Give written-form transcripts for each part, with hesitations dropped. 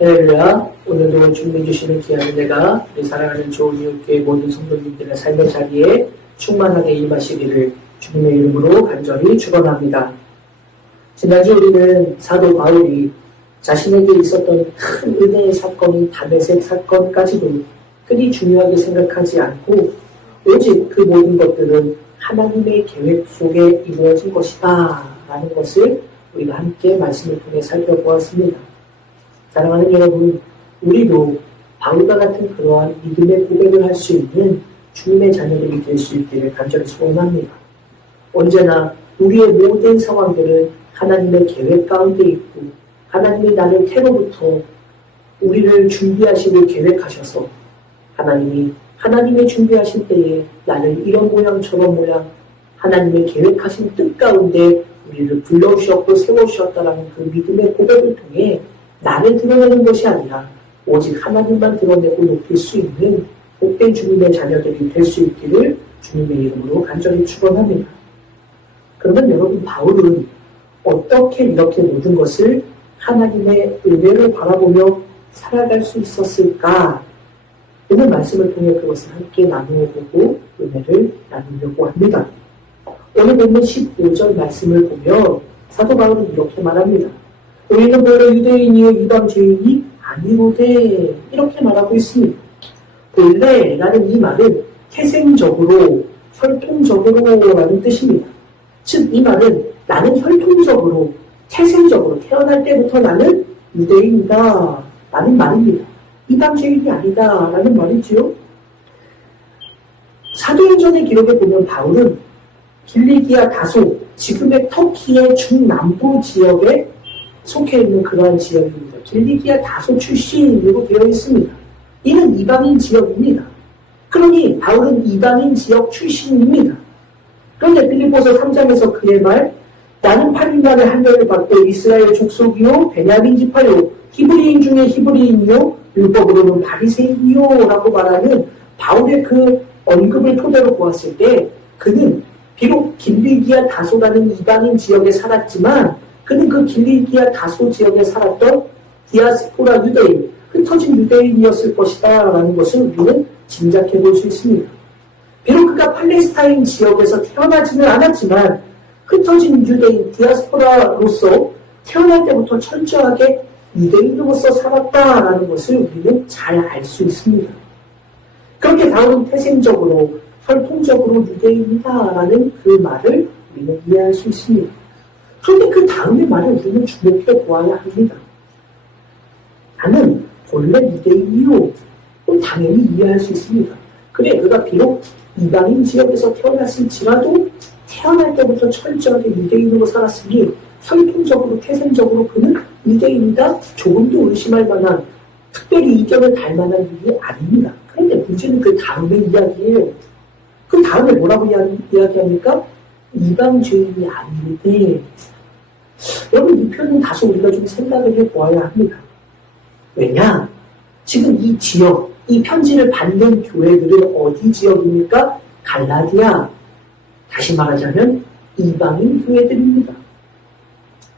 할렐루야. 오늘도 주님이 주시는 귀한 은혜가 우리 사랑하는 좋은이웃교회 모든 성도님들의 삶의 자리에 충만하게 임하시기를 주님의 이름으로 간절히 축원합니다. 지난주 우리는 사도 바울이 자신에게 있었던 큰 은혜의 사건인 다메섹 사건까지도 그리 중요하게 생각하지 않고 오직 그 모든 것들은 하나님의 계획 속에 이루어진 것이다 라는 것을 우리가 함께 말씀을 통해 살펴보았습니다. 사랑하는 여러분, 우리도 바울과 같은 그러한 믿음의 고백을 할 수 있는 주님의 자녀들이 될 수 있기를 간절히 소원합니다. 언제나 우리의 모든 상황들은 하나님의 계획 가운데 있고 하나님이 나를 태로부터 우리를 준비하시고 계획하셔서 하나님이 하나님의 준비하신 때에 나를 이런 모양 저런 모양 하나님의 계획하신 뜻 가운데 우리를 불러주셨고 세워주셨다라는 그 믿음의 고백을 통해 나를 드러내는 것이 아니라 오직 하나님만 드러내고 높일 수 있는 복된 주님의 자녀들이 될 수 있기를 주님의 이름으로 간절히 축원합니다. 그러면 여러분, 바울은 어떻게 이렇게 모든 것을 하나님의 은혜를 바라보며 살아갈 수 있었을까? 오늘 말씀을 통해 그것을 함께 나누어 보고 은혜를 나누려고 합니다. 오늘 본문 15절 말씀을 보면 사도 바울은 이렇게 말합니다. 우리는 본래 유대인이요 이방 죄인이 아니로되 이렇게 말하고 있습니다. 본래라는 이 말은 태생적으로, 혈통적으로 라는 뜻입니다. 즉 이 말은 나는 혈통적으로, 태생적으로 태어날 때부터 나는 유대인이다 라는 말입니다. 이방 죄인이 아니다 라는 말이지요. 사도행전의 기록에 보면 바울은 길리기아 다소, 지금의 터키의 중남부 지역에 속해 있는 그러한 지역입니다. 길리기아 다소 출신으로 되어 있습니다. 이는 이방인 지역입니다. 그러니 바울은 이방인 지역 출신입니다. 그런데 빌립보서 3장에서 그의 말, 나는 8일 만에 할례를 받고 이스라엘 족속이요 베냐민 지파요 히브리인 중에 히브리인이요 율법으로는 바리새인이요 라고 말하는 바울의 그 언급을 토대로 보았을 때 그는 비록 길리기아 다소라는 이방인 지역에 살았지만 그는 그 길리기아 다소 지역에 살았던 디아스포라 유대인, 흩어진 유대인이었을 것이다 라는 것을 우리는 짐작해 볼 수 있습니다. 비록 그가 팔레스타인 지역에서 태어나지는 않았지만 흩어진 유대인, 디아스포라로서 태어날 때부터 철저하게 유대인으로서 살았다라는 것을 우리는 잘 알 수 있습니다. 그렇게 바울은 태생적으로, 혈통적으로 유대인이다라는 그 말을 우리는 이해할 수 있습니다. 그런데 그 다음의 말을 우리는 주목해 보아야 합니다. 나는 본래 유대인이요. 당연히 이해할 수 있습니다. 그래, 그가 비록 이방인 지역에서 태어났을지라도 태어날 때부터 철저하게 유대인으로 살았으니 혈통적으로, 태생적으로 그는 유대인이다 조금도 의심할 만한, 특별히 이견을 달 만한 일이 아닙니다. 그런데 문제는 그 다음의 이야기예요. 그 다음에 뭐라고 이야기합니까? 이방 죄인이 아닌데, 여러분 이 표현은 다소 우리가 좀 생각을 해보아야 합니다. 왜냐? 지금 이 지역, 이 편지를 받는 교회들은 어디 지역입니까? 갈라디아, 다시 말하자면 이방인 교회들입니다.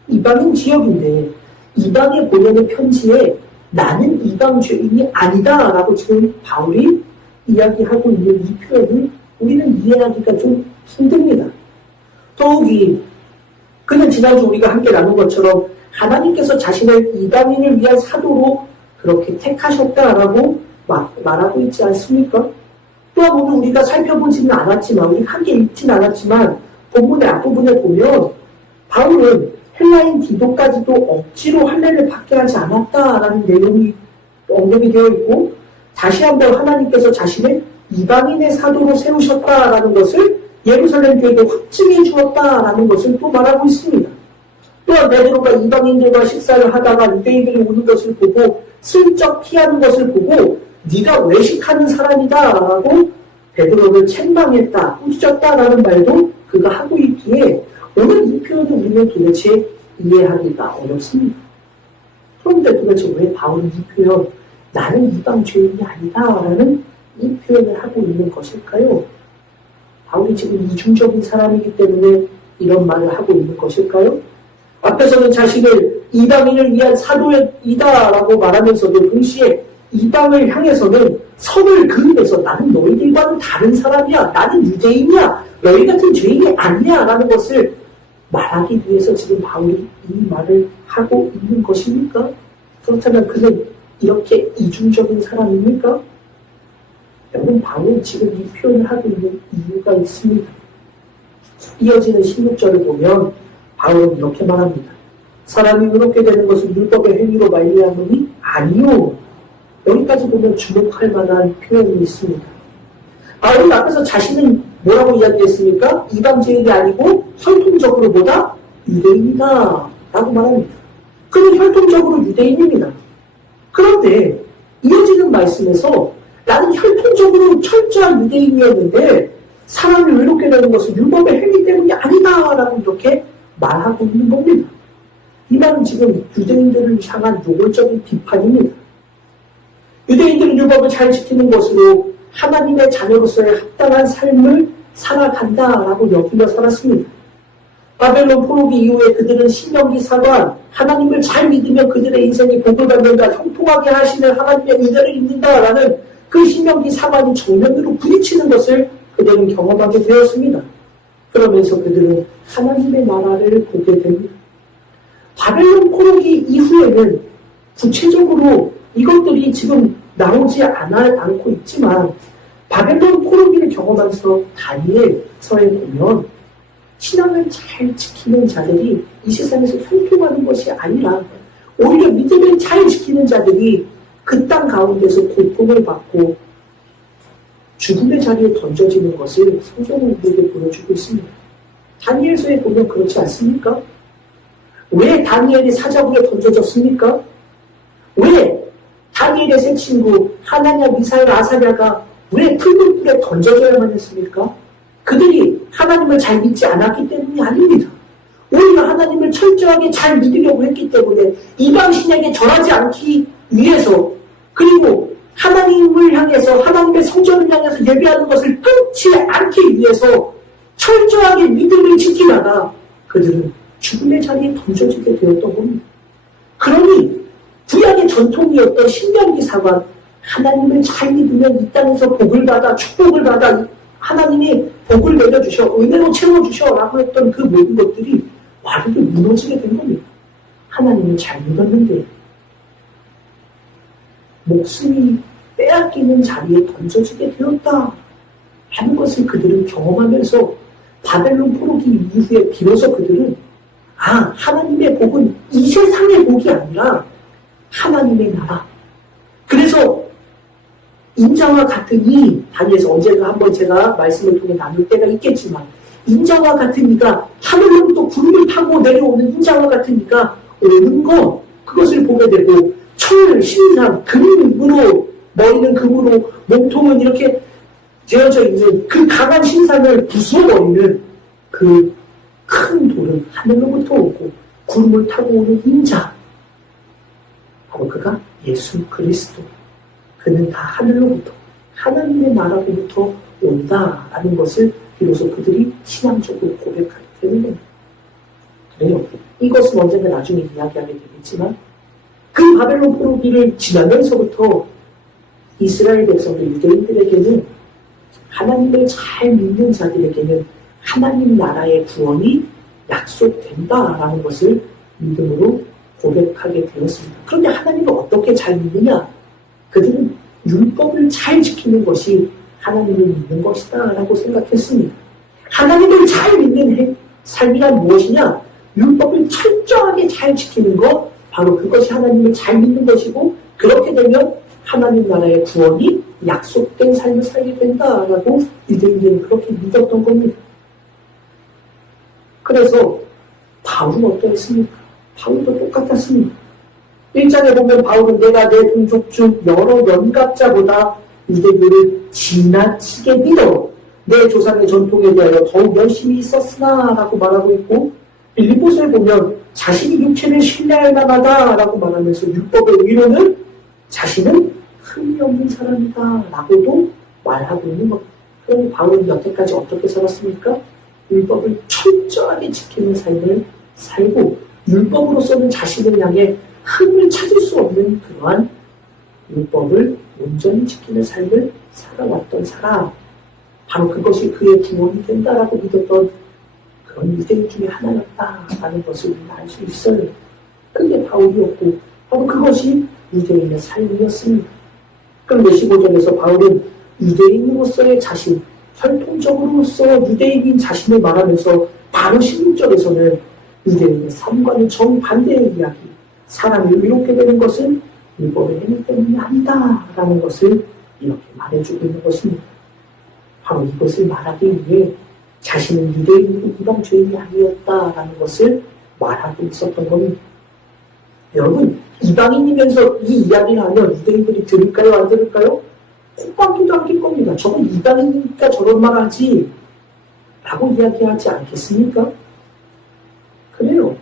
이방인 지역인데 이방에 보내는 편지에 나는 이방 죄인이 아니다 라고 지금 바울이 이야기하고 있는 이 표현을 우리는 이해하기가 좀 힘듭니다. 더욱이 그는 지난주 우리가 함께 나눈 것처럼 하나님께서 자신을 이방인을 위한 사도로 그렇게 택하셨다라고 말하고 있지 않습니까? 또한 오늘 우리가 살펴보지는 않았지만, 우리 함께 읽지는 않았지만 본문의 앞부분에 보면 바울은 헬라인 디도까지도 억지로 할례를 받게 하지 않았다라는 내용이 언급이 되어 있고, 다시 한번 하나님께서 자신을 이방인의 사도로 세우셨다라는 것을 예루살렘 교회에 확증해 주었다라는 것을 또 말하고 있습니다. 또한 베드로가 이방인들과 식사를 하다가 유대인들이 오는 것을 보고 슬쩍 피하는 것을 보고 네가 외식하는 사람이다 라고 베드로를 책망했다, 꾸짖었다라는 말도 그가 하고 있기에 오늘 이 표현을 우리는 도대체 이해하기가 어렵습니다. 그런데 도대체 왜 바울은 이 표현, 나는 이방 죄인이 아니다 라는 이 표현을 하고 있는 것일까요? 바울이 지금 이중적인 사람이기 때문에 이런 말을 하고 있는 것일까요? 앞에서는 자신을 이방인을 위한 사도이다라고 말하면서도 동시에 이방을 향해서는 선을 그으면서 나는 너희들과는 다른 사람이야. 나는 유대인이야. 너희 같은 죄인이 아니야. 라는 것을 말하기 위해서 지금 바울이 이 말을 하고 있는 것입니까? 그렇다면 그는 이렇게 이중적인 사람입니까? 여러분, 바울은 지금 이 표현을 하고 있는 이유가 있습니다. 이어지는 16절을 보면 바울은 이렇게 말합니다. 사람이 의롭게 되는 것은 율법의 행위로 말미암음이 아니요. 여기까지 보면 주목할 만한 표현이 있습니다. 바울은 앞에서 자신은 뭐라고 이야기했습니까? 이방죄인이 아니고 혈통적으로 보다 유대인이다 라고 말합니다. 그는 혈통적으로 유대인입니다. 그런데 이어지는 말씀에서 나는 혈통적으로 철저한 유대인이었는데 사람이 의롭게 되는 것은 율법의 행위 때문이 아니다 라고 이렇게 말하고 있는 겁니다. 이 말은 지금 유대인들을 향한 노골적인 비판입니다. 유대인들은 율법을 잘 지키는 것으로 하나님의 자녀로서의 합당한 삶을 살아간다라고 여기며 살았습니다. 바벨론 포로기 이후에 그들은 신명기 사관, 하나님을 잘 믿으면 그들의 인생이 복을 받는다, 형통하게 하시는 하나님의 은혜를 입는다라는 그 신명기 사관이 정면으로 부딪히는 것을 그들은 경험하게 되었습니다. 그러면서 그들은 하나님의 나라를 보게 됩니다. 바벨론 포로기 이후에는 구체적으로 이것들이 지금 나오지 않고 있지만 바벨론 포로기를 경험하면서 다니엘서에 보면 신앙을 잘 지키는 자들이 이 세상에서 형통하는 것이 아니라 오히려 믿음을 잘 지키는 자들이 그 땅 가운데서 고통을 받고 죽음의 자리에 던져지는 것을 성경은 우리에게 보여주고 있습니다. 다니엘서에 보면 그렇지 않습니까? 왜 다니엘이 사자굴에 던져졌습니까? 왜 다니엘의 세 친구 하나냐, 미사엘, 아사랴가 왜 붉은 불에 던져져야만 했습니까? 그들이 하나님을 잘 믿지 않았기 때문이 아닙니다. 오히려 하나님을 철저하게 잘 믿으려고 했기 때문에 이방 신에게 절하지 않기 위해서 그리고 하나님을 향해서 하나님의 성전을 향해서 예배하는 것을 끊지 않기 위해서 철저하게 믿음을 지키다가 그들은 죽음의 자리에 던져지게 되었던 겁니다. 그러니 구약의 전통이었던 신명기 사관, 하나님을 잘 믿으면 이 땅에서 복을 받아, 축복을 받아, 하나님이 복을 내려주셔, 은혜로 채워주셔 라고 했던 그 모든 것들이 완전히 무너지게 된 겁니다. 하나님을 잘 믿었는데 목숨이 빼앗기는 자리에 던져지게 되었다 하는 것을 그들은 경험하면서 바벨론 포로기 이후에 비로소 그들은 하나님의 복은 이 세상의 복이 아니라 하나님의 나라. 그래서 인자와 같으니, 다니엘서 언젠가 한번 제가 말씀을 통해 나눌 때가 있겠지만 인자와 같은 이가 하늘로부터 구름을 타고 내려오는 인자와 같은 이가 오는 것, 그것을 보게 되고 철, 신상, 금으로 머리는 금으로 몸통은 이렇게 되어져 있는 그 강한 신상을 부숴버리는 그 큰 돌은 하늘로부터 오고 구름을 타고 오는 인자, 바로 그가 예수 그리스도. 그는 다 하늘로부터 하나님의 나라로부터 온다라는 것을 비로소 그들이 신앙적으로 고백하게 되는 겁니다. 그래요. 이것은 언젠가 나중에 이야기하게 되겠지만 그 바벨론 포로기를 지나면서부터 이스라엘 백성들 유대인들에게는 하나님을 잘 믿는 자들에게는 하나님 나라의 구원이 약속된다라는 것을 믿음으로 고백하게 되었습니다. 그런데 하나님을 어떻게 잘 믿느냐? 그들은 율법을 잘 지키는 것이 하나님을 믿는 것이다 라고 생각했습니다. 하나님을 잘 믿는 삶이란 무엇이냐? 율법을 철저하게 잘 지키는 것, 바로 그것이 하나님을 잘 믿는 것이고, 그렇게 되면 하나님 나라의 구원이 약속된 삶을 살게 된다라고 유대인들은 그렇게 믿었던 겁니다. 그래서 바울은 어떠했습니까? 바울도 똑같았습니다. 1장에 보면 바울은 내가 내 동족 중 여러 연갑자보다 유대교를 지나치게 믿어 내 조상의 전통에 대하여 더욱 열심히 있었으나 라고 말하고 있고, 빌립보서에 보면 자신이 육체를 신뢰할 만하다 라고 말하면서 율법의 의로는 자신은 흠이 없는 사람이다 라고도 말하고 있는 것. 그럼 바울은 여태까지 어떻게 살았습니까? 율법을 철저하게 지키는 삶을 살고 율법으로서는 자신을 향해 흠을 찾을 수 없는 그러한 율법을 온전히 지키는 삶을 살아왔던 사람, 바로 그것이 그의 구원이 된다라고 믿었던 그런 유대인 중에 하나였다라는 것을 우리가 알 수 있어요. 그게 바울이었고 바로 그것이 유대인의 삶이었습니다. 그런데 15절에서 바울은 유대인으로서의 자신, 혈통적으로서 유대인인 자신을 말하면서 바로 16절에서는 유대인의 삶과는 정반대의 이야기, 사람이 의롭게 되는 것은 율법의 행위 때문이 아니다라는 것을 이렇게 말해주고 있는 것입니다. 바로 이것을 말하기 위해 자신은 유대인이고 이방 죄인이 아니었다라는 것을 말하고 있었던 겁니다. 여러분, 이방인이면서 이 이야기를 하면 유대인들이 들을까요? 안 들을까요? 콧방귀도 안 낄 겁니다. 저건 이방인이니까 저런 말 하지 라고 이야기하지 않겠습니까? 그래요.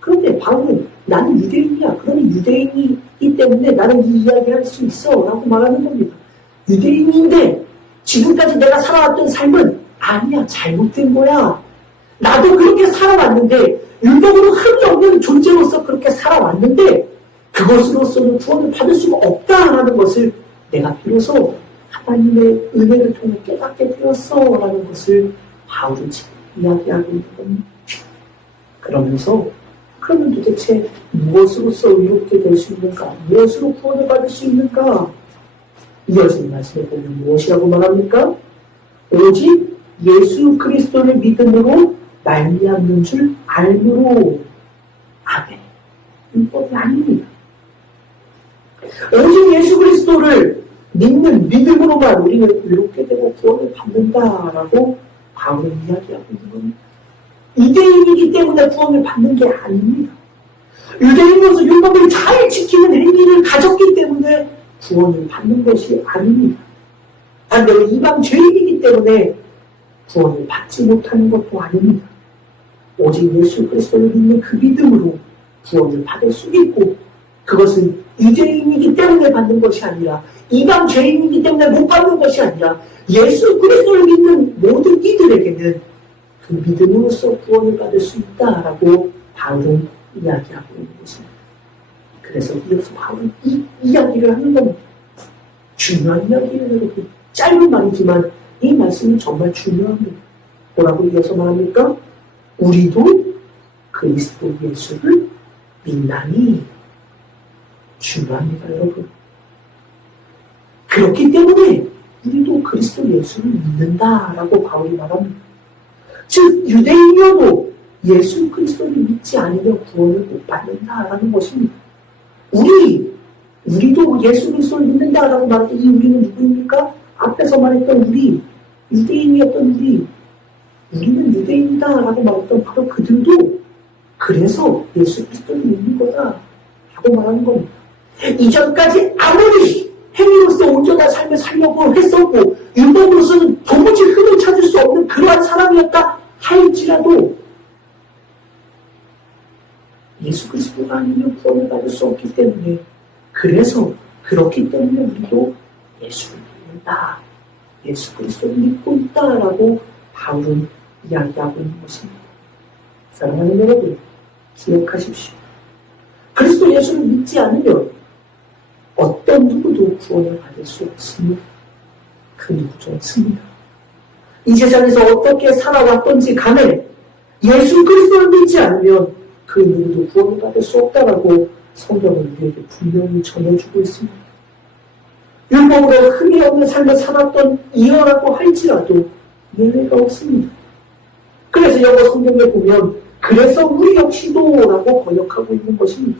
그런데 바울은 나는 유대인이야. 그러니 유대인이기 때문에 나는 이 이야기를 할 수 있어 라고 말하는 겁니다. 유대인인데 지금까지 내가 살아왔던 삶은 아니야. 잘못된 거야. 나도 그렇게 살아왔는데 율법으로 흠이 없는 존재로서 그렇게 살아왔는데 그것으로서는 구원을 받을 수가 없다라는 것을 내가 비로소 하나님의 은혜를 통해 깨닫게 되었어라는 것을 바울은 지금 이야기하고 있는 겁니다. 그러면서 그러면 도대체 무엇으로서 의롭게 될 수 있는가? 무엇으로 구원을 받을 수 있는가? 이어지는 말씀에 보면 무엇이라고 말합니까? 오직 예수 그리스도를 믿음으로 말미암는 줄 알므로. 아멘. 율법이 아닙니다. 오직 예수 그리스도를 믿는 믿음으로만 우리는 의롭게 되고 구원을 받는다라고 바울은 이야기하고 있는 겁니다. 유대인이기 때문에 구원을 받는 게 아닙니다. 유대인으로서 율법을 잘 지키는 행위를 가졌기 때문에 구원을 받는 것이 아닙니다. 반대로 이방 죄인이기 때문에 구원을 받지 못하는 것도 아닙니다. 오직 예수 그리스도를 믿는 그 믿음으로 구원을 받을 수 있고 그것은 유대인이기 때문에 받는 것이 아니라 이방 죄인이기 때문에 못 받는 것이 아니라 예수 그리스도를 믿는 모든 이들에게는 그 믿음으로써 구원을 받을 수 있다라고 바울은 이야기하고 있는 것입니다. 그래서 이어서 바울은 이 이야기를 하는 겁니다. 중요한 이야기를 여러분. 짧은 말이지만 이 말씀은 정말 중요합니다. 뭐라고 이어서 말합니까? 우리도 그리스도 예수를 믿나니. 중요합니다, 여러분. 그렇기 때문에 우리도 그리스도 예수를 믿는다라고 바울이 말합니다. 즉 유대인이어도 예수 그리스도를 믿지 않으면 구원을 못 받는다라는 것입니다. 우리도 예수 그리스도를 믿는다라고 말할 때 이 우리는 누구입니까? 앞에서 말했던 우리, 유대인이었던 우리는 유대인이다라고 말했던 바로 그들도 그래서 예수 그리스도를 믿는 거다라고 말하는 겁니다. 이전까지 아무리 행위로서 온전한 삶을 살려고 했었고 율법으로서는 도무지 흠을 찾을 수 없는 그러한 사람이었다 할지라도 예수 그리스도가 아니면 구원을 받을 수 없기 때문에 그래서 그렇기 때문에 우리도 예수를 믿는다. 예수 그리스도를 믿고 있다라고 바울은 이야기하고 있는 것입니다. 사랑하는 여러분, 기억하십시오. 그리스도 예수를 믿지 않으면 어떤 누구도 구원을 받을 수 없습니다. 그 누구도 없습니다. 이 세상에서 어떻게 살아왔던지 간에 예수 그리스도를 믿지 않으면 그 누구도 구원을 받을 수 없다라고 성경은 우리에게 분명히 전해주고 있습니다. 율법으로 흠이 없는 삶을 살았던 이어라고 할지라도 예외가 없습니다. 그래서 영어 성경에 보면 그래서 우리 역시도 라고 번역하고 있는 것입니다.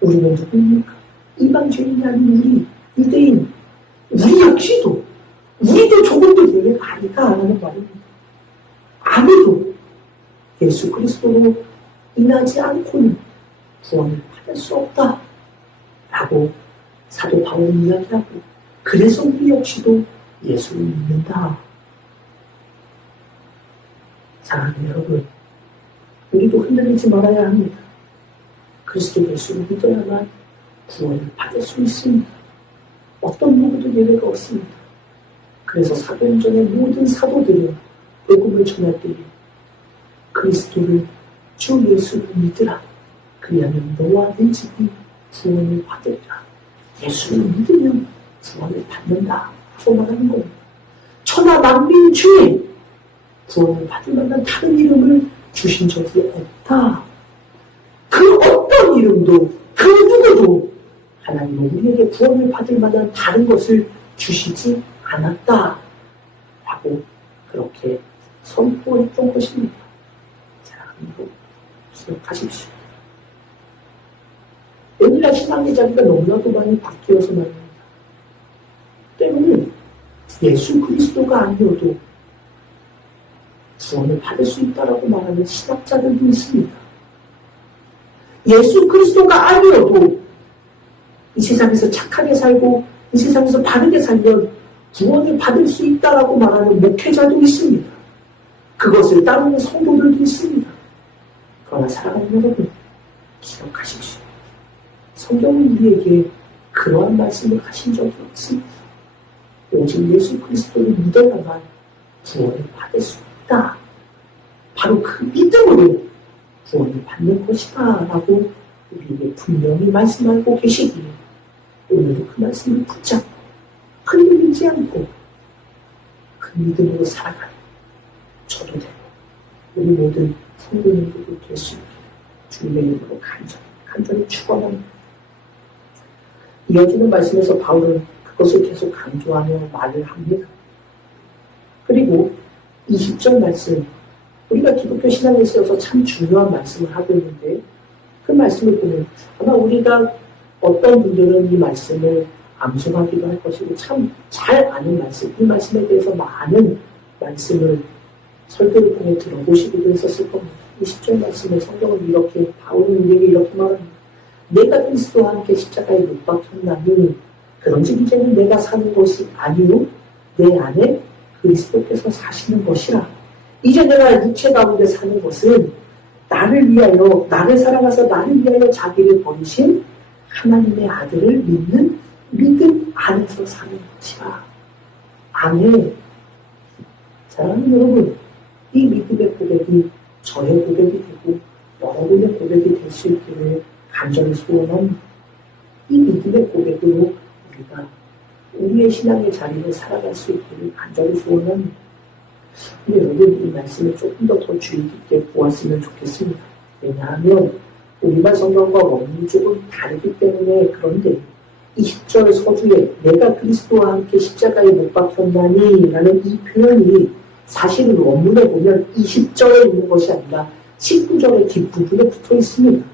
우리는 누구입니까? 이방 죄인이 아닌 우리, 유대인. 우리 역시도, 우리도 조금도 예외가 아니다라는 말입니다. 아무도 예수 그리스도로 인하지 않고는 구원을 받을 수 없다라고 사도 바울은 이야기하고 그래서 우리 역시도 예수를 믿는다. 사랑하는 여러분, 우리도 흔들리지 말아야 합니다. 그리스도 예수를 믿어야만 구원을 받을 수 있습니다. 어떤 누구도 예외가 없습니다. 그래서 사도행전의 모든 사도들은 복음을 전할 때에 그리스도를 주 예수를 믿으라. 그리하면 너와 네 집이 구원을 받으리라. 예수를 믿으면 구원을 받는다 하고 말하는 겁니다. 천하 만민 중에 구원을 받을 만한 다른 이름을 주신 적이 없다. 그 어떤 이름도 그 누구도 하나님은 우리에게 구원을 받을 만한 다른 것을 주시지 않았다 라고 그렇게 선포했던 것입니다. 사랑하는 여러분, 기억하십시오. 오늘날 신앙의 자리가 너무나도 많이 바뀌어서 말입니다. 때문에 예수 그리스도가 아니어도 구원을 받을 수 있다라고 말하는 신학자들도 있습니다. 예수 그리스도가 아니어도 이 세상에서 착하게 살고 이 세상에서 바르게 살면 구원을 받을 수 있다라고 말하는 목회자도 있습니다. 그것을 따르는 성도들도 있습니다. 그러나 사랑하는 여러분, 기억하십시오. 성경은 우리에게 그러한 말씀을 하신 적이 없습니다. 오직 예수 그리스도를 믿어야만 구원을 받을 수 있다. 바로 그 믿음으로 구원을 받는 것이다 라고 우리에게 분명히 말씀하고 계시기에 오늘도 그 말씀을 붙잡고 흔들리지 않고 그 믿음으로 살아가는 저도 되고 우리 모든 성도님들도 될 수 있게 주님의 이름으로 간절히 축원합니다. 이어지는 말씀에서 바울은 그것을 계속 강조하며 말을 합니다. 그리고 20절 말씀, 우리가 기독교 신앙에 있어서 참 중요한 말씀을 하고 있는데 그 말씀을 보면 아마 우리가 어떤 분들은 이 말씀을 암송하기도 할 것이고 참 잘 아는 말씀, 이 말씀에 대해서 많은 말씀을 설교를 통해 들어보시기도 했었을 겁니다. 20절 말씀에 성경은 이렇게, 바울은 우리에게 이렇게 말합니다. 내가 그리스도와 함께 십자가에 못 박혔나니 그런즉 이제는 내가 사는 것이 아니요 내 안에 그리스도께서 사시는 것이라. 이제 내가 육체 가운데 사는 것은 나를 위하여, 나를 사랑하사 나를 위하여 자기를 버리신 하나님의 아들을 믿는 믿음 안에서 사는 것이라. 아멘. 사랑하는 여러분, 이 믿음의 고백이 저의 고백이 되고 여러분의 고백이 될 수 있기를 간절히 소원합니다. 이 믿음의 고백으로 우리가 우리의 신앙의 자리를 살아갈 수 있기를 간절히 소원합니다. 근데 여러분, 이 말씀을 조금 더 주의 깊게 보았으면 좋겠습니다. 왜냐하면 우리말 성경과 원문이 조금 다르기 때문에. 그런데 20절 서주에 내가 그리스도와 함께 십자가에 못 박혔나니 라는 이 표현이 사실은 원문에 보면 20절에 있는 것이 아니라 19절의 뒷부분에 붙어 있습니다.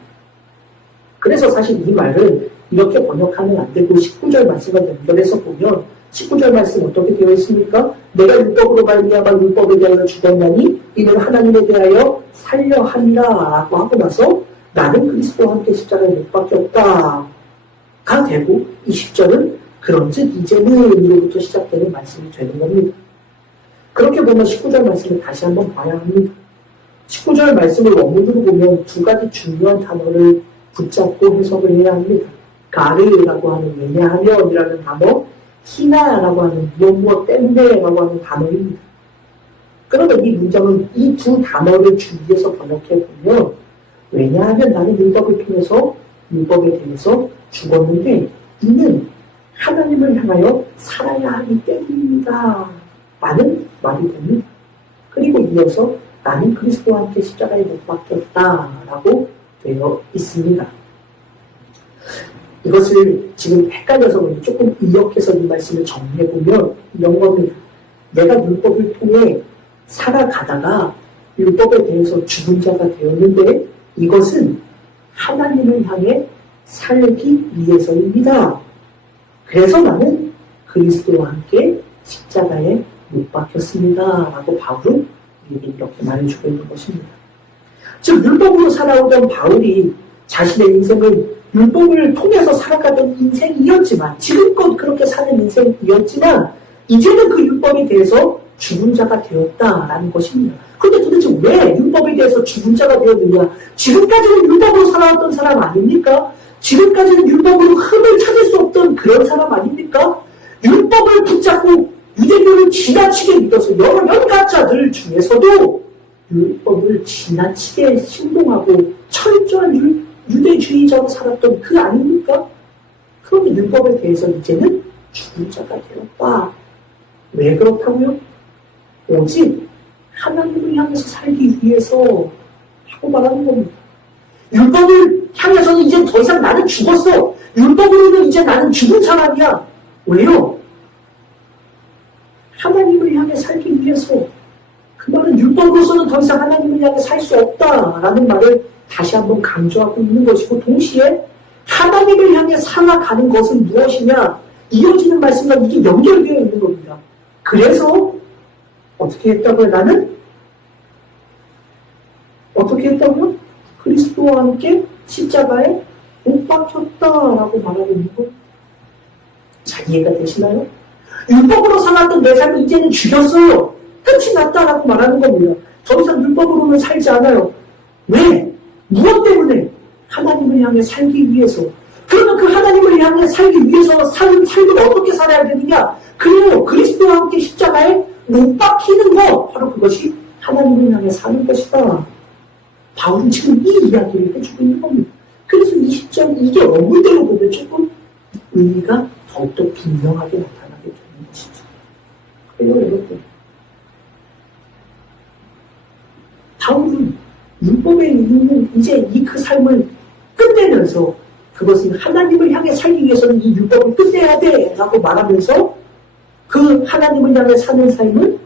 그래서 사실 이 말을 이렇게 번역하면 안 되고 19절 말씀을 연결해서 보면 19절 말씀 어떻게 되어 있습니까? 내가 율법으로 말미암아 율법에 대하여 죽었나니 이는 하나님에 대하여 살려 함이라 라고 하고 나서 나는 그리스도와 함께 십자가에 못 박혔다 가 되고 20절은 그런즉 이제는 이로부터 시작되는 말씀이 되는 겁니다. 그렇게 보면 19절 말씀을 다시 한번 봐야 합니다. 19절 말씀을 원문으로 보면 두 가지 중요한 단어를 붙잡고 해석을 해야 합니다. 가르라고 하는 왜냐하면이라는 단어, 히나라고 하는 무엇 때문에라고 하는 단어입니다. 그러면 이 문장은 이 두 단어를 주위에서 번역해 보면 왜냐하면 나는 율법을 통해서 율법에 대해서 죽었는데 이는 하나님을 향하여 살아야 하기 때문입니다 라는 말이 됩니다. 그리고 이어서 나는 그리스도와 함께 십자가에 못 박혔다 라고 되어 있습니다. 이것을 지금 헷갈려서 조금 의역해서 이 말씀을 정리해보면 이런 겁니다. 내가 율법을 통해 살아가다가 율법에 대해서 죽은 자가 되었는데 이것은 하나님을 향해 살기 위해서입니다. 그래서 나는 그리스도와 함께 십자가에 못 박혔습니다 라고 바울은 우리에게 이렇게 말해주고 있는 것입니다. 즉 율법으로 살아오던 바울이 자신의 인생을 율법을 통해서 살아가던 인생이었지만 지금껏 그렇게 사는 인생이었지만 이제는 그 율법에 대해서 죽은 자가 되었다라는 것입니다. 그런데 도대체 왜 율법에 대해서 죽은 자가 되었느냐? 지금까지는 율법으로 살아왔던 사람 아닙니까? 지금까지는 율법으로 흠을 찾을 수 없던 그런 사람 아닙니까? 율법을 붙잡고 유대교를 지나치게 믿어서 여러 연가자들 중에서도 율법을 지나치게 신봉하고 철저한 유대주의자로 살았던 그 아닙니까? 그런데 율법에 대해서 이제는 죽은 자가 되었다. 왜 그렇다고요? 오직 하나님을 향해서 살기 위해서 하고 말하는 겁니다. 율법을 향해서는 이제 더 이상 나는 죽었어. 율법으로는 이제 나는 죽은 사람이야. 왜요? 하나님을 향해 살기 위해서. 그 말은 율법으로서는 더 이상 하나님을 향해 살 수 없다라는 말을 다시 한번 강조하고 있는 것이고, 동시에 하나님을 향해 살아가는 것은 무엇이냐? 이어지는 말씀과 이게 연결되어 있는 겁니다. 그래서 어떻게 했다고요? 나는 어떻게 했다고요? 그리스도와 함께 십자가에 못 박혔다라고 말하고 있는 거. 자, 이해가 되시나요? 율법으로 살았던 내 삶을 이제는 죽였어요. 끝이 났다라고 말하는 겁니다. 더 이상 율법으로는 살지 않아요. 왜? 무엇 때문에? 하나님을 향해 살기 위해서. 그러면 그 하나님을 향해 살기 위해서 삶을 어떻게 살아야 되느냐? 그래요. 그리스도와 함께 십자가에 못 박히는 것. 바로 그것이 하나님을 향해 사는 것이다. 바울은 지금 이 이야기를 해주고 있는 겁니다. 그래서 20장 이게 어물대로 보면 조금 의미가 더욱더 분명하게 나타나게 되는 것이죠. 그래요, 여러분. 바울은 율법에 있는 이제 이 그 삶을 끝내면서 그것은 하나님을 향해 살기 위해서는 이 율법을 끝내야 돼 라고 말하면서 그 하나님을 향해 사는 삶은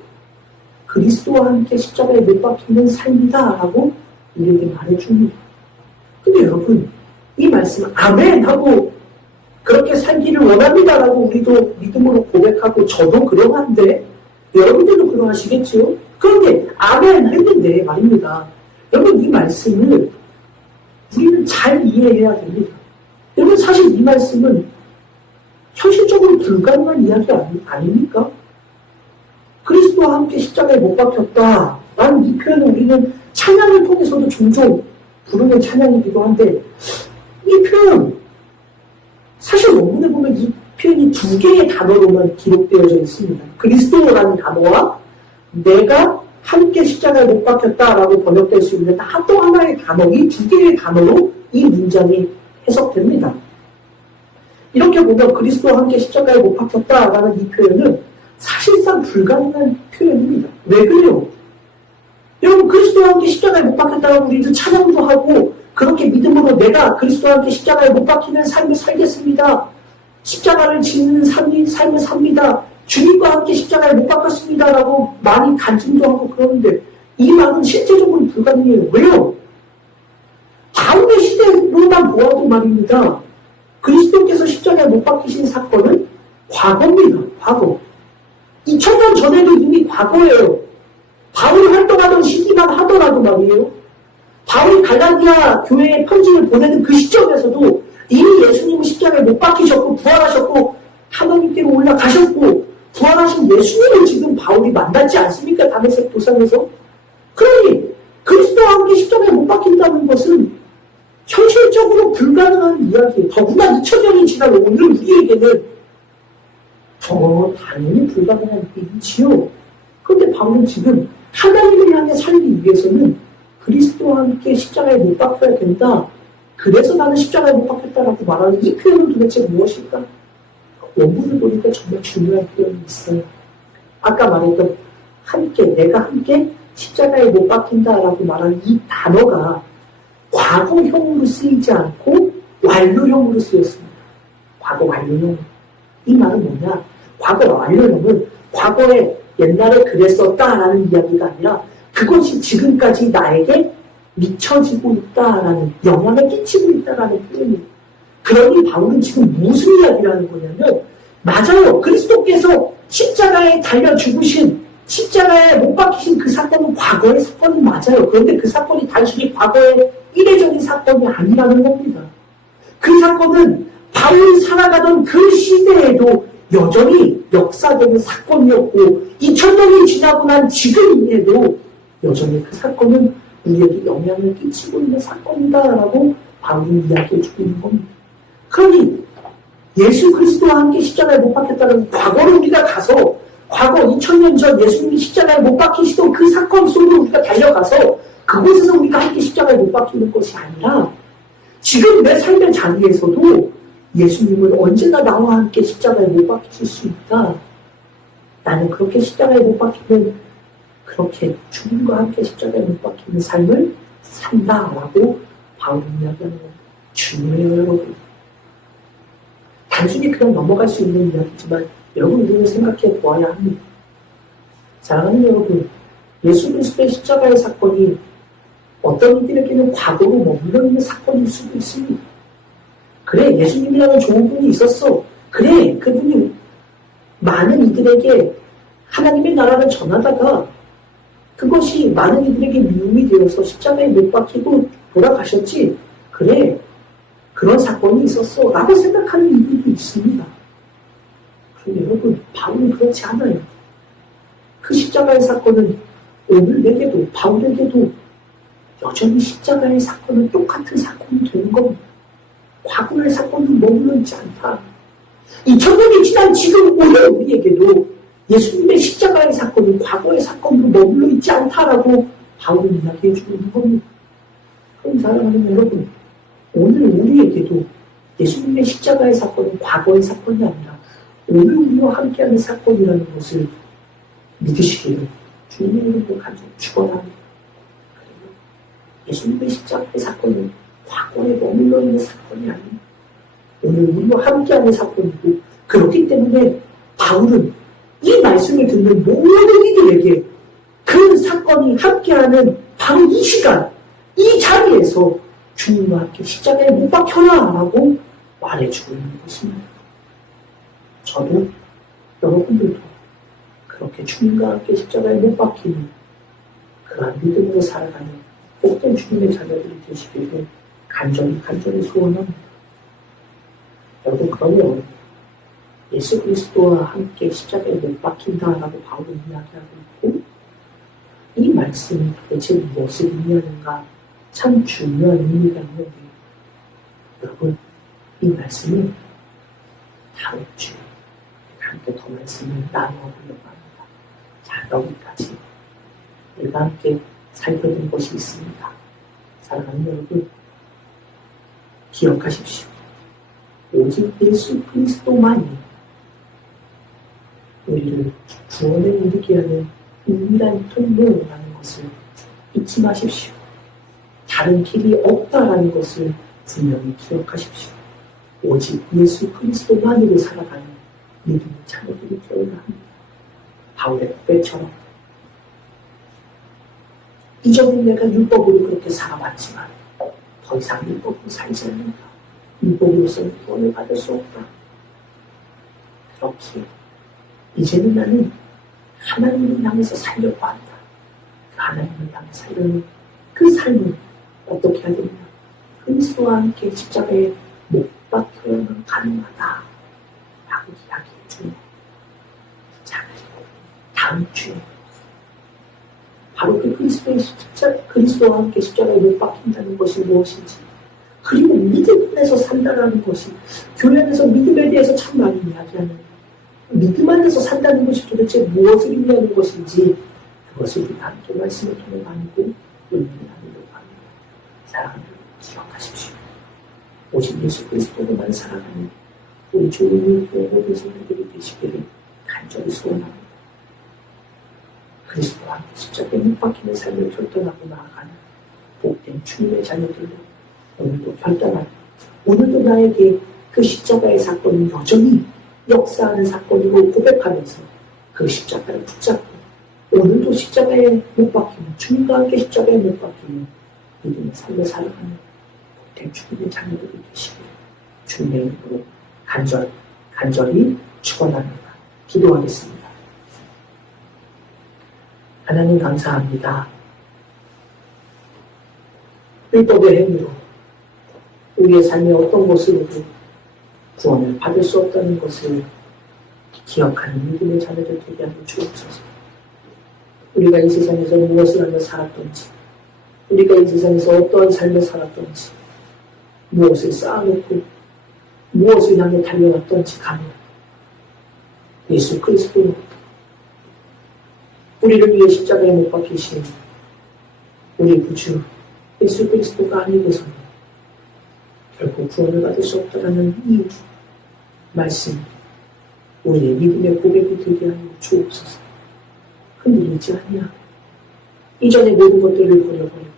그리스도와 함께 십자가에 못 박히는 삶이다 라고 우리에게 말해줍니다. 근데 여러분, 이 말씀 아멘 하고 그렇게 살기를 원합니다 라고 우리도 믿음으로 고백하고 저도 그러한데 여러분들도 그러하시겠죠? 그런데 아멘 했는데 말입니다. 여러분, 이 말씀을 우리는 잘 이해해야 됩니다. 여러분, 사실 이 말씀은 현실적으로 불가능한 이야기 아닙니까? 그리스도와 함께 십자가에 못 박혔다 라는 이 표현을 우리는 찬양을 통해서도 종종 부르는 찬양이기도 한데, 이 표현 사실 원문에 보면 이 표현이 두 개의 단어로만 기록되어져 있습니다. 그리스도라는 단어와 내가 함께 십자가에 못 박혔다라고 번역될 수 있는 또 하나의 단어, 이 두 개의 단어로 이 문장이 해석됩니다. 이렇게 보면 그리스도와 함께 십자가에 못 박혔다라는 이 표현은 사실상 불가능한 표현입니다. 왜 그래요? 여러분, 그리스도와 함께 십자가에 못 박혔다라고 우리도 찬양도 하고 그렇게 믿음으로 내가 그리스도와 함께 십자가에 못 박히는 삶을 살겠습니다. 십자가를 지는 삶을 삽니다. 주님과 함께 십자가에 못 박혔습니다 라고 많이 간증도 하고 그러는데 이 말은 실제적으로 불가능해요. 왜요? 다음의 시대로만 보아도 말입니다. 그리스도께서 십자가에 못 박히신 사건은 과거입니다. 과거. 2000년 전에도 이미 과거예요. 바울이 활동하던 시기만 하더라도 말이에요. 바울이 갈라디아 교회에 편지를 보내는 그 시점에서도 이미 예수님은 십자가에 못 박히셨고 부활하셨고 하나님께로 올라가셨고 부활하신 예수님을 지금 바울이 만났지 않습니까? 다메섹 도상에서. 그러니 그리스도와 함께 십자가에 못 박힌다는 것은 현실적으로 불가능한 이야기예요. 더구나 2000년이 지난 오늘 우리에게는 당연히 불가능한 일이지요. 그런데 바울은 지금 하나님을 향해 살기 위해서는 그리스도와 함께 십자가에 못 박혀야 된다. 그래서 나는 십자가에 못 박혔다라고 말하는 이 표현은 도대체 무엇일까? 원문을 보니까 정말 중요한 표현이 있어요. 아까 말했던 함께, 내가 함께 십자가에 못 박힌다라고 말하는 이 단어가 과거형으로 쓰이지 않고 완료형으로 쓰였습니다. 과거 완료형. 이 말은 뭐냐? 과거 완료형은 과거에 옛날에 그랬었다라는 이야기가 아니라 그것이 지금까지 나에게 미쳐지고 있다라는, 영향을 끼치고 있다라는 표현입니다. 그러니 바울은 지금 무슨 이야기를 하는 거냐면, 맞아요. 그리스도께서 십자가에 달려 죽으신, 십자가에 못 박히신 그 사건은 과거의 사건이 맞아요. 그런데 그 사건이 단순히 과거의 이례적인 사건이 아니라는 겁니다. 그 사건은 바울이 살아가던 그 시대에도 여전히 역사되는 사건이었고 2000년이 지나고 난 지금에도 여전히 그 사건은 우리에게 영향을 끼치고 있는 사건이다라고 바울이 이야기해주고 있는 겁니다. 그러니 예수 그리스도와 함께 십자가에 못 박혔다는 과거로 우리가 가서 과거 2000년 전 예수님이 십자가에 못 박히시던 그 사건 속으로 우리가 달려가서 그곳에서 우리가 함께 십자가에 못 박히는 것이 아니라 지금 내 삶의 자리에서도 예수님은 언제나 나와 함께 십자가에 못 박히실 수 있다. 나는 그렇게 십자가에 못 박히는, 그렇게 주님과 함께 십자가에 못 박히는 삶을 산다라고 바울은 이야기하는 겁니다. 중요해요, 여러분. 단순히 그냥 넘어갈 수 있는 이야기지만 여러분 우리는 생각해 보아야 합니다. 사랑하는 여러분, 예수 그리스도의 십자가의 사건이 어떤 이들에게는 과거로 머물러 있는 사건일 수도 있습니다. 그래, 예수님이라는 좋은 분이 있었어. 그래, 그분이 많은 이들에게 하나님의 나라를 전하다가 그것이 많은 이들에게 미움이 되어서 십자가에 못 박히고 돌아가셨지. 그래, 그런 사건이 있었어 라고 생각하는 이들도 있습니다. 그런데 여러분, 바울은 그렇지 않아요. 그 십자가의 사건은 오늘 내게도 바울에게도 여전히 십자가의 사건은 똑같은 사건이 되는 겁니다. 과거의 사건은 머물러 있지 않다. 2000년이 지난 지금 오늘 우리에게도 예수님의 십자가의 사건은 과거의 사건으로 머물러 있지 않다라고 바울은 이야기해 주는 겁니다. 그럼 사랑하는 여러분, 오늘 우리에게도 예수님의 십자가의 사건은 과거의 사건이 아니라 오늘 우리와 함께하는 사건이라는 것을 믿으시기를 주님의 이름으로 간절히 축원합니다. 예수님의 십자가의 사건은 과거에 머물러 있는 사건이 아닙니다. 오늘 우리와 함께하는 사건이고, 그렇기 때문에 바울은 이 말씀을 듣는 모든 이들에게 그 사건이 함께하는 바로 이 시간, 이 자리에서 주님과 함께 십자가에 못 박혀라 라고 말해주고 있는 것입니다. 저도 여러분들도 그렇게 주님과 함께 십자가에 못 박히는 그러한 믿음으로 살아가는 복된 주님의 자녀들이 되시기를 간절히 소원합니다. 여러분, 그러면 예수 그리스도와 함께 십자가에 못 박힌다라고 바울은 이야기하고 있고, 이 말씀이 도대체 무엇을 의미하는가 참 중요한 의미가 있는데, 여러분, 이 말씀은 다음 주에 함께 더 말씀을 나누어보려고 합니다. 자, 여기까지 우리가 함께 살펴본 것이 있습니다. 사랑하는 여러분, 기억하십시오. 오직 예수 그리스도만이 우리를 구원에 이르게 하는 유일한 통로라는 것을 잊지 마십시오. 다른 길이 없다라는 것을 분명히 기억하십시오. 오직 예수 그리스도만으로 살아가는 믿음의 자녀들이 되어야 합니다. 바울의 고백처럼 이전에 내가 율법으로 그렇게 살아왔지만 더 이상 율법으로 살지 않는다. 율법으로서는 구원을 받을 수 없다. 그렇기에 이제는 나는 하나님을 향해서 살려고 한다. 그 하나님을 향해 살려는 그 삶은 어떻게 해야 되느냐. 그리스도와 함께 십자가에 못 박혀야만 가능하다 라고 이야기해 주는 겁니다. 자, 그리고 다음 주에 바로 그 그리스도와 함께 십자가에 못 박힌다는 것이 무엇인지, 그리고 믿음 안에서 산다라는 것이, 교회 안에서 믿음에 대해서 참 많이 이야기하는, 믿음 안에서 산다는 것이 도대체 무엇을 의미하는 것인지, 그것을 우리가 함께 말씀을 통해 나누고 의미를 나누려고 합니다. 사랑하는 여러분, 기억하십시오. 오직 예수 그리스도로만 살아가는 우리 주님의 교회 모든 성도들이 되시기를 간절히 소원합니다. 그리스도와 함께 십자가에 못 박히는 삶을 결단하고 나아가는 복된 주님의 자녀들로 오늘도 결단하고, 오늘도 나에게 그 십자가의 사건은 여전히 역사하는 사건으로 고백하면서 그 십자가를 붙잡고 오늘도 십자가에 못 박히는, 주님과 함께 십자가에 못 박히는 믿음의 삶을 살아가는 복된 주님의 자녀들이 되시기를 주님의 이름으로 간절히 축원합니다. 기도하겠습니다. 하나님 감사합니다. 율법의 행위로 우리의 삶의 어떤 것으로도 구원을 받을 수 없다는 것을 기억하는 믿음의 자녀들 되게 하여 주옵소서. 우리가 이 세상에서 무엇을 하며 살았던지, 우리가 이 세상에서 어떠한 삶을 살았던지, 무엇을 쌓아놓고 무엇을 향해 달려왔던지 간에 예수 그리스도로 우리를 위해 십자가에 못 박히신 우리 구주 예수 그리스도가 아니고서는 결코 구원을 받을 수 없다라는 이 말씀, 우리의 믿음의 고백이 되게 하여 주옵소서. 흔들리지 아니하고 이전의 모든 것들을 버려버리고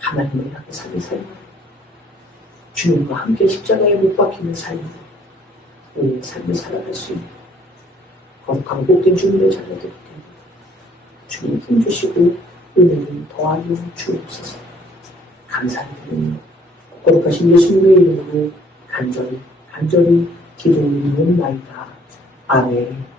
하나님을 향해 사는 삶을, 주님과 함께 십자가에 못 박히는 삶으로 우리의 삶을 살아갈 수 있는 거룩하고 복된 주님의 자녀들이 되고, 주님 힘주시고 은혜를 더하여 주옵소서. 감사를 드리며 거룩하신 예수님의 이름으로 간절히 기도 올리옵나이다. 아멘.